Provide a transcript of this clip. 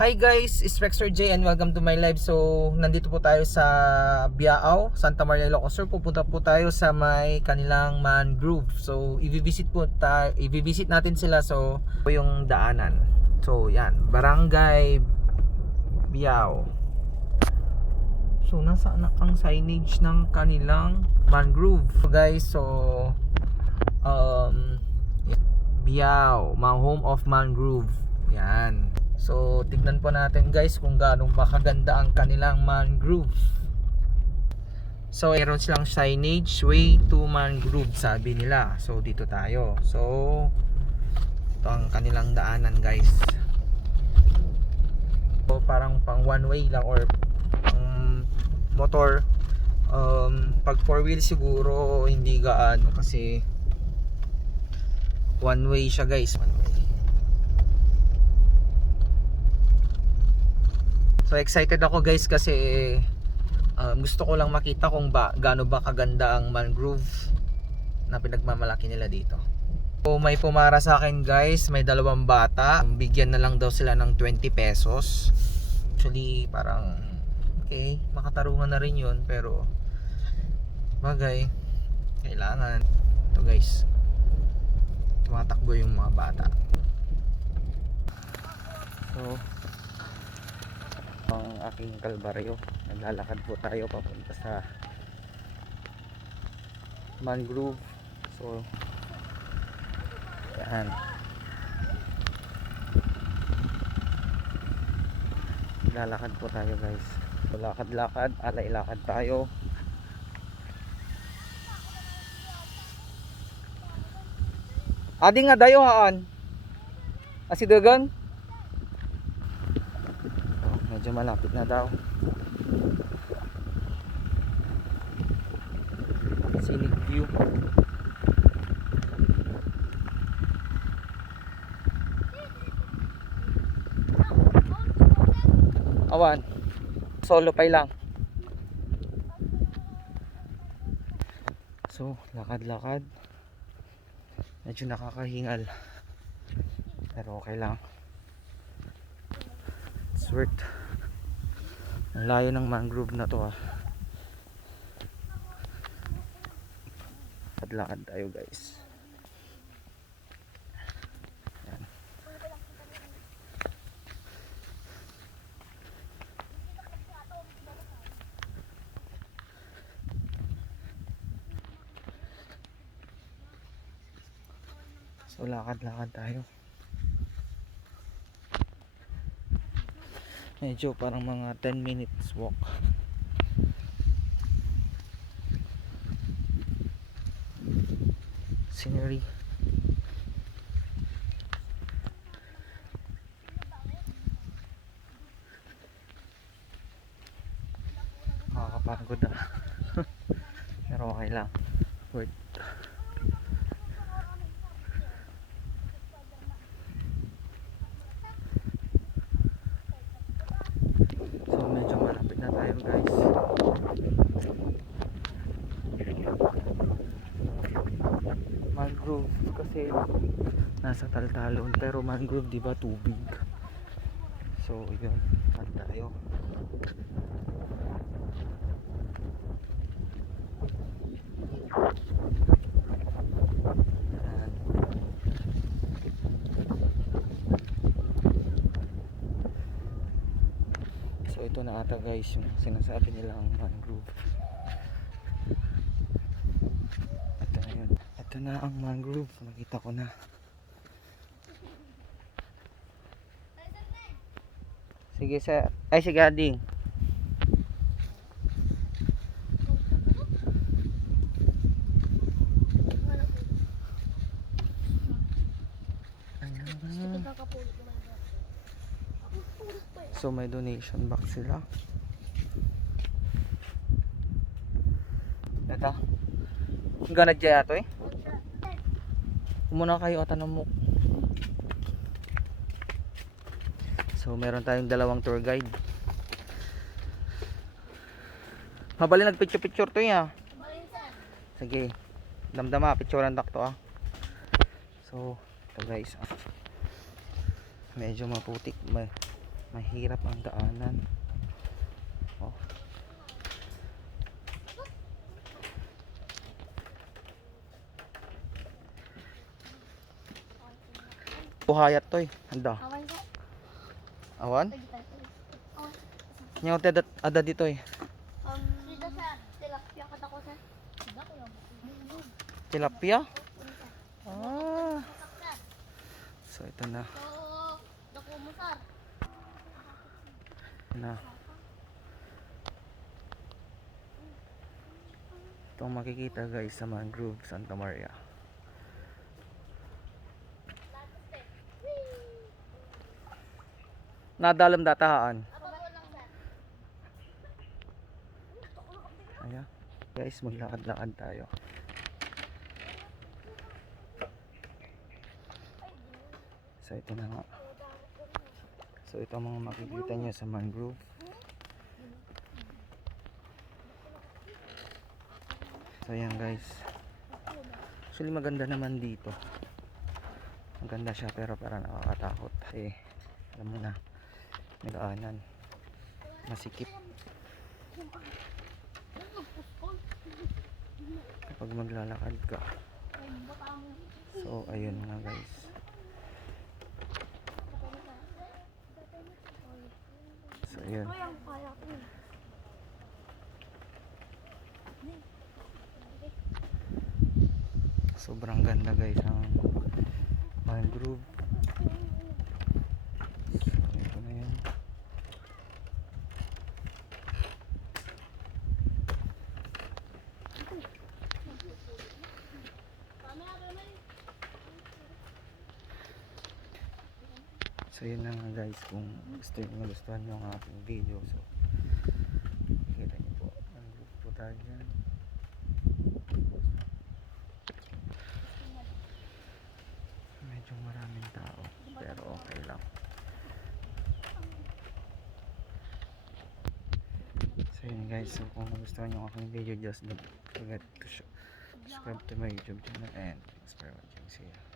Hi guys, it's Rexer J and welcome to my live. So, nandito po tayo sa Biao, Santa Maria, Ilocos Sur. Pupunta po tayo sa may kanilang mangrove. So, i-visit natin sila. So, po yung daanan. So, yan, Barangay Biao. So, nasaan ang signage ng kanilang mangrove? So, guys, Biao, home of mangrove. Yan. So, tignan po natin guys kung gaano ba kaganda ang kanilang mangrove. So, meron silang signage, way to mangrove, sabi nila. So, dito tayo. So, ito ang kanilang daanan guys. So, parang pang one way lang or pang motor. Pag four wheel siguro hindi gaano kasi one way siya guys. One way. So excited ako guys kasi gusto ko lang makita kung gaano ba kaganda ang mangrove na pinagmamalaki nila dito. So may pumara sa akin guys, may dalawang bata, bigyan na lang daw sila ng 20 pesos. Actually parang okay, makatarungan na rin yun, pero bagay, kailangan. Ito guys, tumatakbo yung mga bata. So ang aking kalbaryo, naglalakad po tayo papunta sa mangrove. So yan, lalakad po tayo guys. So, lakad-lakad, alay-lakad tayo. Adi nga dayo haan asidagan. Medyo malapit na daw. Scenic view. Awan. Solo pay lang. So, lakad-lakad. Medyo nakakahingal. Pero okay lang. It's worth. Ang layo ng mangrove na to ah. Lakad tayo guys. Yan. So lakad-lakad tayo. Medyo parang mga 10 minutes walk. Scenery. Nakakapagod ah. Pero okay lang. Worth. So medyo malapit na tayo guys. Mangrove kasi nasa taltalon, pero mangrove di ba tubig. So yun, pan tayo. So ito na ata guys yung sinasabi nilang mangrove. Ito na yun. Ito na ang mangrove, nakita ko na. Sige sir, ay sige Ading. So may donation box sila. Ito. Ang ganad dyan ato eh. Kumuna kayo tanong mo. So meron tayong dalawang tour guide. Mabali nagpicture-picture to ya. Sige. Damdama, picturean dak to ah. So ito guys. Medyo maputik. Mahirap ang daanan. Oh. Buhayat to eh. Handa. Awan ko. Awan? Awan. Nyaw tedat ada dito eh. Dito sa tilapia kata ko sa. Tilapia? Ah. So ito na. So, dako mo sir. Na. Itong makikita guys sa Mangrove Santa Maria. Nadalam datahaan. Ayan. Guys, maglakad-lakad tayo. So ito na nga. So ito ang mga makikita nyo sa Mangrove. So ayan guys. Actually maganda naman dito. Maganda siya pero parang nakakatakot. Kasi alam mo na, may daanan. Masikip. Kapag maglalakad ka. So ayun nga guys. So ayun. Sobrang ganda guys ang Mangrove. So ito na yan. So yun na nga guys, kung gustuhan nyo ang aking video, so kita nyo po, Mangrove po tayo dyan. Medyo maraming tao pero okay lang. So yun guys, so kung nagustuhan nyo ang aking video, just don't forget to subscribe to my YouTube channel and thanks for watching. See ya.